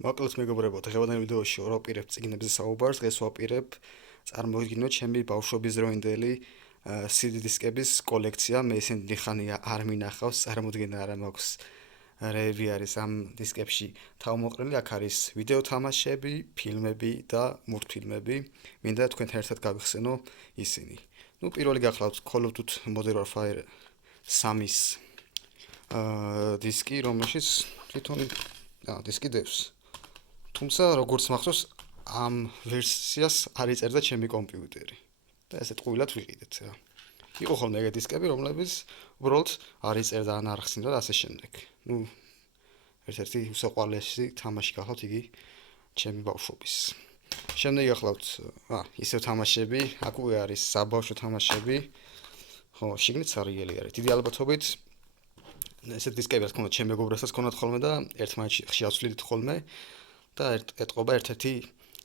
მოკლედ მეგობრებო, დღევანდელ ვიდეოში ვაპირებ წიგნებზე საუბარს, დღეს ვაპირებ წარმოვიდგინოთ ჩემი ბავშვობის დროინდელი CD დისკების კოლექცია. მე ისინი დიხანია არ მინახავს, წარმოდგენა არ მაქვს რები არის ამ დისკებში თავმოყრილი. აქ არის ვიდეო თამაშები, ფილმები და მულტფილმები. მინდა თქვენთან ერთად გავიხსენო ისინი. პირველი გახლავთ Call of Duty Modern Warfare 3-ის დისკი, რომელშიც თვითონ დისკი დევს. თუმცა როგორც მახსოვს, ამ ვერსიას არ იწერდა ჩემი კომპიუტერი. და ესე ტყუილად ვიყიდეთ რა. იყო ხოლმე ეგეთი დისკები, რომლებიც უბრალოდ არ იწერდა ან არ ხსნიდა და ასე შემდეგ. ერთ-ერთი უსაყვარლესი თამაში გახლავთ იგი ჩემი ბავშვობის. შემდეგ გახლავთ ისევ თამაშები, აქ უკვე არის საბავშვო თამაშები. ხო, შიგნით სარიელი არის. დიდი ალბათობით ესეთ დისკები რა თქმა უნდა ჩემ მეგობრებსაც ჰქონდათ ხოლმე და ერთმანეთში ხშირად ვსვლიდით ხოლმე და ეტყობა ერთ-ერთი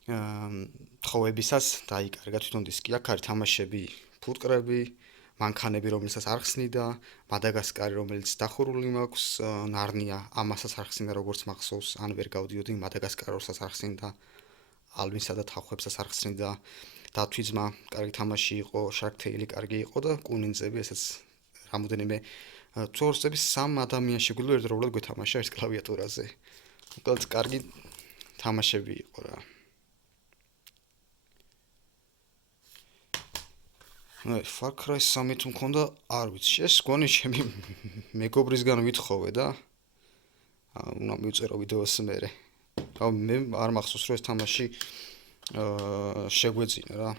თხოვებისას დაიკარგა თვითონ დისკი. აქ არის თამაშები, ფუტკრები, მანქანები, რომელსაც არ ხსნიდა, მადაგასკარი, რომელიც დახურული მაქვს, ნარნია, ამასაც არ ხსნიდა როგორც მახსოვს, ან ვერ გავდიოდი, მადაგასკაროსაც არ ხსნიდა, ალვინსა და თახვებსაც არ ხსნიდა, დათვიძმა, კარგი თამაში იყო, Shark Tale კარგი იყო და კუნინძები, ესეც რამოდენიმე წორსების 3 ადამიანს შეგვიძლია ერთდროულად გვეთამაშა ერთ კლავიატურაზე. უბრალოდ კარგი თამაშები იყო რა. Far Cry 3 თუ მქონდა, არ ვიცი, ეს გონი ჩემი მეგობრისგან ვითხოვე და უნდა მივწერო ვიდეოს მერე. მე არ მახსოვს რომ ეს თამაში შეგვეძინა რა.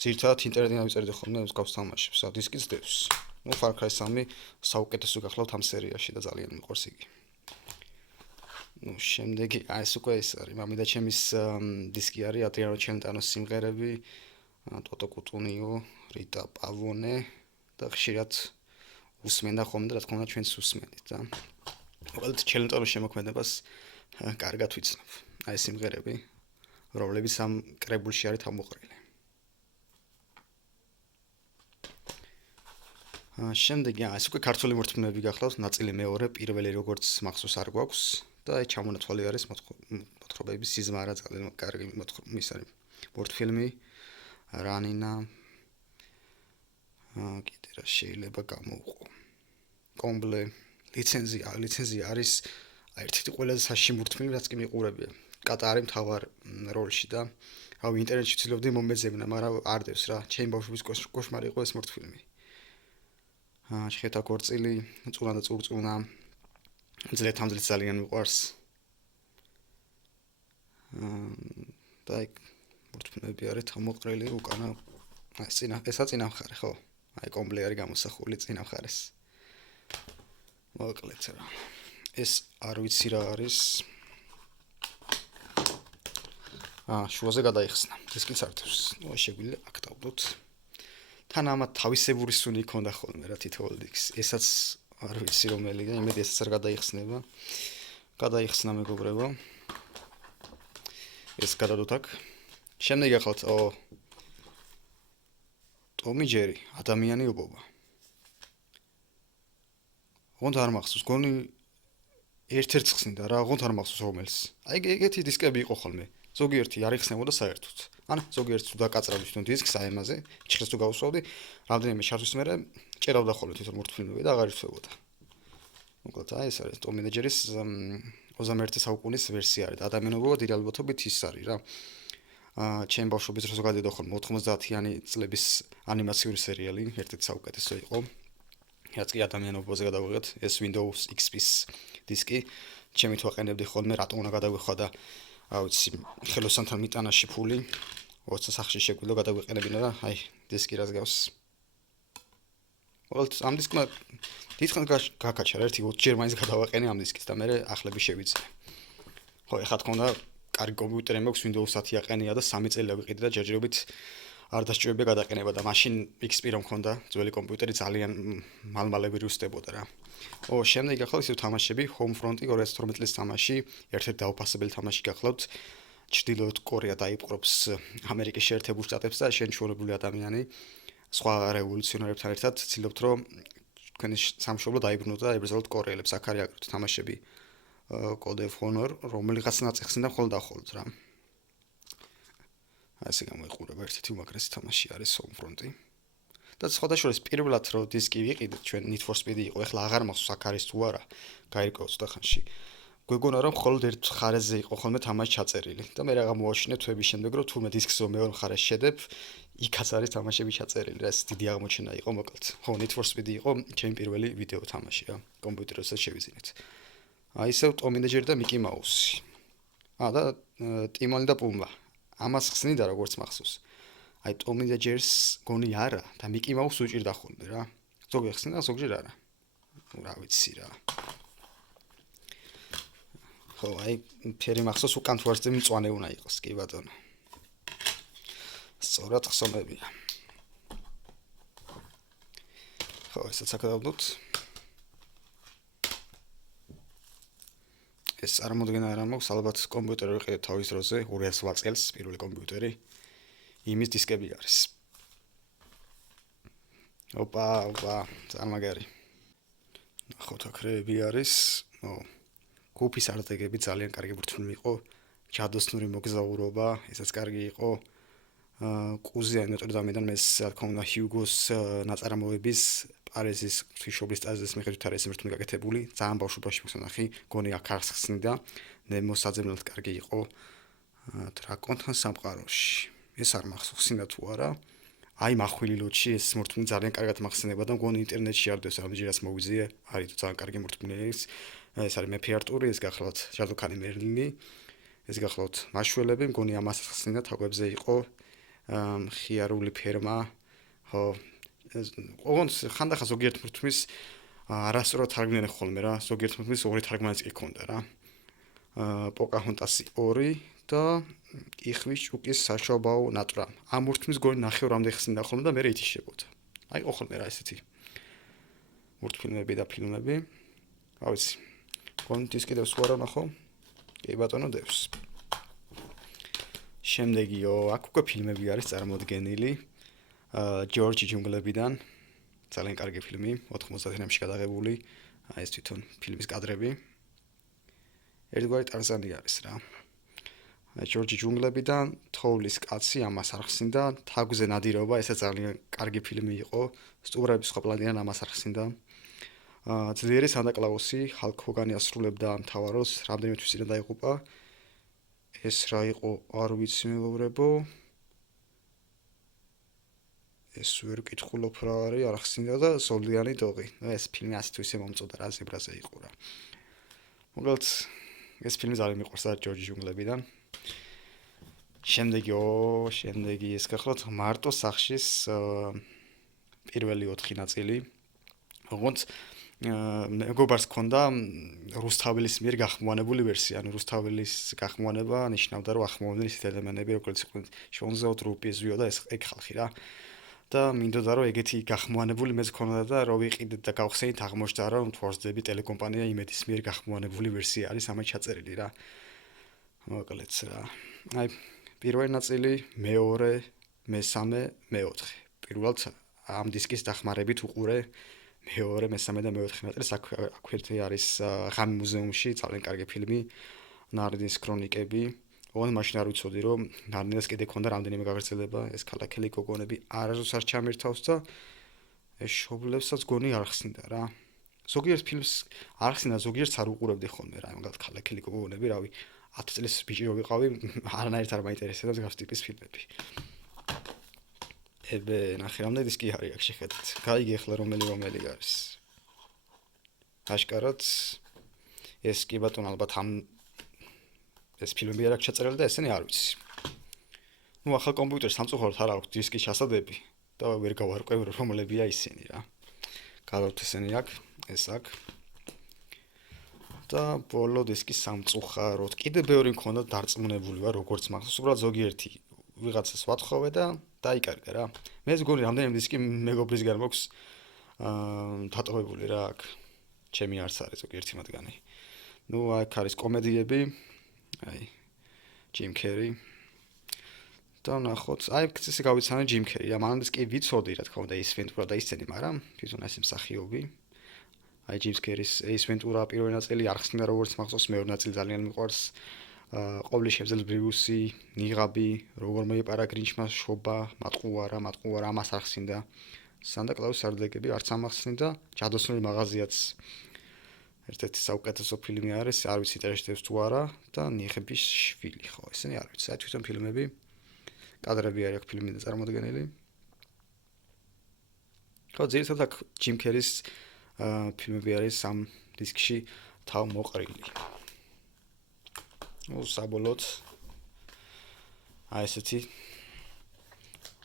ძირითადად ინტერნეტიდან ვიწერდი ხოლმე მსგავს თამაშებს, დისკიც დევს. Far Cry 3 საუკეთესო გახლავთ ამ სერიაში და ძალიან მიყვარს იგი. შემდეგი ეს უკვე ეს არის, მამიდა ჩემის დისკი არის ადრიანო ჩელენტანოს სიმღერები, ტოტო კუტუნიო, რიტა პავონე და ხშირად უსმენდა ხოლმე და რა თქმა უნდა ჩვენც უსმენთ და უბრალოდ ჩელენტანოს შემოქმედებას კარგად ვიცნობ. ეს სიმღერები, რომლებიც ამ კრებულში არის თავმოყრილი. შემდეგი ეს უკვე ქართული მულტფილმები გახლავთ, ნაწილი მეორე, პირველი როგორც მახსოვს არ გვაქვს და აი ჩამონათვალი არის მოთხრობების სიზმარა, ძალიან კარგი ის არის მულტფილმი, რანინა, კიდე რა შეიძლება გამოვყო. კომბლე, ლიცენზია არის ერთ-ერთი ყველაზე საშიში მულტფილმი, რაც კი მიყურებია. კატარი მთავარ როლში და ინტერნეტში ვცდილობდი მომეძებნა, მაგრამ არ დევს რა. ჩემი ბავშვობის კოშმარი იყო ეს მულტფილმი. შეხედა ქორწილი, წუნა და წურწუნა. ძლეთამდე ძალიან მიყვარს. და აი მულტფილმები არის თავმოყრილი უკანა ესა წინა მხარე, ხო? აი კომბლე არის გამოსახული წინა მხარეს. მოკლედ რა. ეს არ ვიცი რა არის. შუაზე გადაიხსნა. დისკიც არ დევს. შეგვიძლია აქ დავდოთ. თან ამათ თავისებური სუნი ქონდა ხოლმე რა თითოეულ დისკს. ესაც არ ვიცი რომელია, იმედი ესაც არ გადაიხსნება. გადაიხსნა მეგობრებო. ეს გადადოთ აქ. შემდეგ ახალთ ტომი ჯერი, ადამიანი ობობა. ოღონდ არ მახსოვს, გონი ერთ-ერთს ხსნიდა რა, ოღონდ არ მახსოვს რომელს. აი ეგეთი დისკები იყო ხოლმე. ზოგიერთი არ იხსნებოდა საერთოდ. ან ზოგიერთს თუ დაკაწრავდი თვითონ დისკს აემაზე, ჭრილს თუ გავუსვავდი, რამდენიმე შართვის მერე ჭერავდა ხოლმე თვითონ მულტფილმები და აღარ ირთვებოდა. მოკლედ აი ეს არის ტომი ჯერის 21 საუკუნის ვერსია არის. ადამიანობა დიდი ალბათობით ის არის რა. ჩემ ბავშვობის დროს გადადო ხოლმე 90-იანი წლების ანიმაციური სერიალი, ერთ-ერთი საუკეთესო იყო. რაც კი ადამიანობაზე გადავიღეთ, ეს Windows XP-ის დისკი, ჩემი თუ აყენებდი ხოლმე, რატომ უნდა გადავიხვა და ვიცი, ხელოსანთან მიტანაში ფული 20 სახში შეგვიძლია გადავიყენებინა და აი დისკი რას გავს. უბრალოდ ამ დისკმა დიდხანს გაკაჩა რა, ერთი 20 ჯერ მაინც გადავაყენე ამ დისკის და მე ახლები შევიძინე. ხო, ეხლა თქო უნდა კარგი კომპიუტერი მაქვს, Windows 10 აყენია და 3 წელი ავიყიდე და ჯერჯერობით არ დასჭირებია გადაყენება და მაშინ XP რომ მქონდა, ძველი კომპიუტერი ძალიან მალმალე ვირუსდებოდა რა. შემდეგ გახლავთ ისევ თამაშები, Homefront 2012 წლის თამაში, ერთ-ერთი დაუფასებელი თამაში გახლავთ. ჩრდილოეთ კორეა დაიპყრობს ამერიკის შეერთებულ შტატებს და შენშუარებული ადამიანი სხვა რევოლუციონერებთან ერთად ცდილობთ რომ თქვენი სამშობლო დაიბრუნოთ და ებრძოლოთ კორეელებს. აქ არის აგრეთვე თამაშები Code of Honor, რომელიღაც ნაწილსიდან ხოლმე ახოლოდ რა. ასე გამოიყურება ერთ-ერთი უმაგრესი თამაში არის Homefront-ი. და სხვადასხვა პირველად რო დისკი ვიყიდეთ ჩვენ Need for Speed იყო, ეხლა აღარ მახსოვს აქ არის თუ არა, გაირკვევა ცოტა ხანში. გვეგონა რომ მხოლოდ ერთ მხარეზე იყო ხოლმე თამაში ჩაწერილი და მე რაღა მოვაშინე თვეების შემდეგ რომ თურმე დისკს რომ მეორე მხარეს შედებ, იქაც არის თამაშები ჩაწერილი, რა ეს დიდი აღმოჩენა იყო მოკლედ. ხო, Need for Speed იყო ჩემი პირველი ვიდეო თამაში რა, კომპიუტერზე შევიზინეთ. აი ისევ Tom and Jerry და Mickey Mouse. და Timon და Pumba. ამას ხსნიდა როგორც მახსოვს. აი Tom and Jerry-ს გონი არა და Mickey Mouse უჭირდა ხოლმე რა. ზოგი ხსნიდა, ზოგჯერ არა. რა ვიცი რა. ხო, აი ფერი მახსოვს უკან თუ არც მწვანე უნდა იყოს, კი ბატონო. სწორად ხსომებია. ხო, ესაც აქ დავდოთ. ეს წარმოდგენა არ მაქვს, ალბათ კომპიუტერი ვიყიდე თავის დროზე 2008 წელს პირველი კომპიუტერი. იმის დისკები არის. ოპა, წარმაგარი. ნახოთ აქ რეები არის. გუფის არტეგები ძალიან კარგი ბრთული იყო. ჯადოსნური მოგზაურობა, ესაც კარგი იყო. კუზია ნოტრდამიდან მე რა თქმა უნდა ჰიუგოს ნაწარმოების პარიზის ღვთისმშობლის ტაძრის მიხედვით არის მრთული გაკეთებული. ძალიან ბავშვობაში მოსანახი, გონი აქ არ ხსნიდა. ნემო საძებნელად კარგი იყო. დრაკონთან სამყაროში. ეს არ მახსოვს სინა თუ არა. აი მახვილი ლოჩი ეს მორთმული ძალიან კარგად მახსენება და მგონი ინტერნეტში არდეს რამდენჯერაც მოვიზიე, არის ძალიან კარგი მორთმული ის. ეს არის მეფე არტური, ეს გახლავთ ჯადოქარი მერლინი. ეს გახლავთ მაშველები, მგონი ამას ხსნიდა თაგვებზე იყო ხიარული ფერმა. ხო, ოღონდ ხანდახან ზოგიერთ მორთმის არასწორად თარგმნიან ხოლმე რა, ზოგიერთ მორთმის ორი თარგმანიც კი ქონდა რა. პოკაჰონტასი 2 და იხვის ჭუკის საშობაო ნატრა. ამ მორთმის გონი ნახევრამდე ხსნიდა ხოლმე და მე ითიშებოდა. აი ხო ხოლმე რა ესეთი მორთფილმები და ფილმები. რა ვიცი. გონი დისკი დევს თუ არა ნახო? კი ბატონო დევს. შემდეგიო, აქ უკვე ფილმები არის წარმოდგენილი. ჯორჯი ჯუნგლებიდან ძალიან კარგი ფილმი, 90-იანებში გადაღებული. აი ეს თვითონ ფილმის კადრები. ერთგვარი ტარზანი არის რა. ჯორჯი ჯუნგლებიდან თოვლის კაცი ამას არ ხსნიდა, თაგვზე ნადირობა, ესა ძალიან კარგი ფილმი იყო. სტუმრების ყოფილიდან ამას არ ხსნიდა. ძლიერი სანტა-კლაუსი, ჰალკ ჰოგანი ასრულებდა მთავარ როლს, რამდენიმე თვის წინ დაიღუპა. ეს რა იყო, არ ვიცი მეგობრებო. ეს ვერ ვკითხულობ რა არის, არ ხსნიდა და ზოლიანი დოღი. ეს ფილმი ასე თუ ისე მომწოდა რა, ზებრაზე იყო რა. მოკლედ ეს ფილმი ძალიან მიყვარს და ჯორჯი ჯუნგლებიდან. შემდეგი ეს გახლავთ მარტო სახშის პირველი 4 ნაწილი. ოღონდ მეგობარს ქონდა რუსთაველის მიერ გახმოვანებული ვერსია, ანუ რუსთაველის გახმოვანება ნიშნავდა რომ ახმოვანდნენ ისეთ ელემენტები, როგორც იყვნენ შონზო ტრუპი ზვიო და ეს ეგ ხალხი რა. და მინდოდა რომ ეგეთი გახმოვანებული მეც ქონოდა და რო ვიყიდეთ და გავხსენით აღმოჩნდა რომ თორსდები ტელეკომპანია იმედის მიერ გახმოვანებული ვერსია არის ამას ჩაწერილი რა. მოკლედ რა. აი პირველი ნაწილი, მეორე, მესამე, მეოთხე. პირველად ამ დისკის დახმარებით უყურე მეორე, მესამე და მეოთხე ნაწილს. აქ ერთი არის ღამე მუზეუმში, ძალიან კარგი ფილმი, ნარნიის ქრონიკები. ოღონდ მაშინ არ ვიცოდი რომ ნარნიას კიდე ქონდა რამდენიმე გაგრძელება, ეს ქალაქელი გოგონები არასდროს არ ჩამერთავს და ეს შობლებსაც გონი არ ხსნიდა რა. ზოგიერთ ფილმს არ ხსნიდა, ზოგიერთს არ უყურებდი ხოლმე რა, მაგალითად ქალაქელი გოგონები, რავი, 10 წლის ბიჭი რო ვიყავი, არანაირად არ მაინტერესებდა მსგავს ტიპის ფილმები. ებე, ნახე რამდენი დისკი არის აქ შეხედეთ. გაიგე ახლა რომელი არის. აშკარად ეს კი ბატონო ალბათ ამ ეს ფილმები არ აქვს ჩაწერილი და ესენი არ ვიცი. ნუ ახალ კომპიუტერს სამწუხაროდ არ აქვს დისკის ჩასადები და ვერ გავარკვევ რომლებია ისინი რა. გავარკვევ ესენი აქ, ეს აქ. და ბოლო დისკის სამწუხაროდ კიდე ბევრი მქონდა დარწმუნებული ვარ როგორც მახსოვს, უბრალოდ ზოგიერთი ვიღაცას ვათხოვე და დაიკარგა რა. მე ზგონი რამდენიმე დისკი მეგობრისგან მაქვს დატოვებული რა აქ. ჩემი არც არის ზოგიერთი მათგანი. ნუ აქ არის კომედიები. აი ჯიმ კერი და ნახოთ აი ეს გავიცანე ჯიმ კერი რა მანამდე კი ვიცოდი რა თქმა უნდა ის ვენტურა და ისინი მაგრამ თვითონ ეს მსახიობი აი ჯიმს კერის ეის ვენტურა პირველი ნაწილი არ ხსნიდა როგორც მახსოვს, მეორე ნაწილი ძალიან მიყვარს. ყოვლის შემძლე ბრიუსი, ნიღაბი, როგორ მოიპარა გრინჩმა შობა, მატყუარა, ამას არ ხსნიდა. სანტა კლაუსის არდლეკები არც ამახსნიდა, ჯადოსნური მაღაზიაც ერთ-ერთი საუკეთესო ფილმი არის, არ ვიცი ტერშტევს თუ არა და ნიღების შვილი, ხო, ესენი არ ვიცი, აი თვითონ ფილმები, კადრები არის აქ ფილმიდან წარმოდგენილი. ხო, ძირითადად ჯიმ კერის ფილმები არის ამ დისკში თავმოყრილი. საბოლოოდ აი ესეთი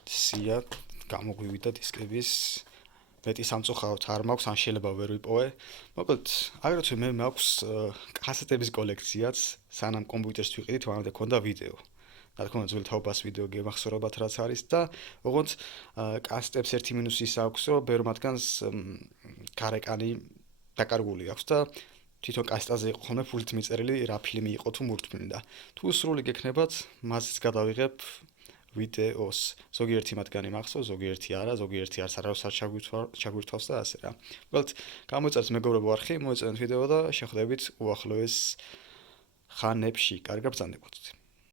სია გამოგვივიდა დისკების მეტი სამწუხაროდ არ მაქვს, ან შეიძლება ვერ ვიპოვე. მოკლედ, აგრეთვე მე მაქვს კასეტების კოლექციაც, სანამ კომპიუტერს ვიყიდით, მანამდე ქონდა ვიდეო. რა თქმა უნდა, ძველი თაობას ვიდეო გემახსოვრებათ რაც არის და ოღონდ კასეტებს ერთი მინუსი ის აქვს, რომ ბევრ მათგანს გარეკანი დაკარგული აქვს და თვითონ კასეტაზე იყო ხოლმე ფულით მიწერილი რა ფილმი იყო თუ მურთმინი და თუ სრული გექნებათ, მასიც გადავიღებ ვიდეოს. ზოგიერთი მათგანი მახსოვს, ზოგიერთი არა, ზოგიერთი არც არავის არ ჩაგვირთავს და ასე რა. მოკლედ, გამოიწერეთ მეგობრებო არხი, მოეწონათ ვიდეო და შეხვდებით უახლოეს ხანებში. კარგად ბრძანდებოდეთ.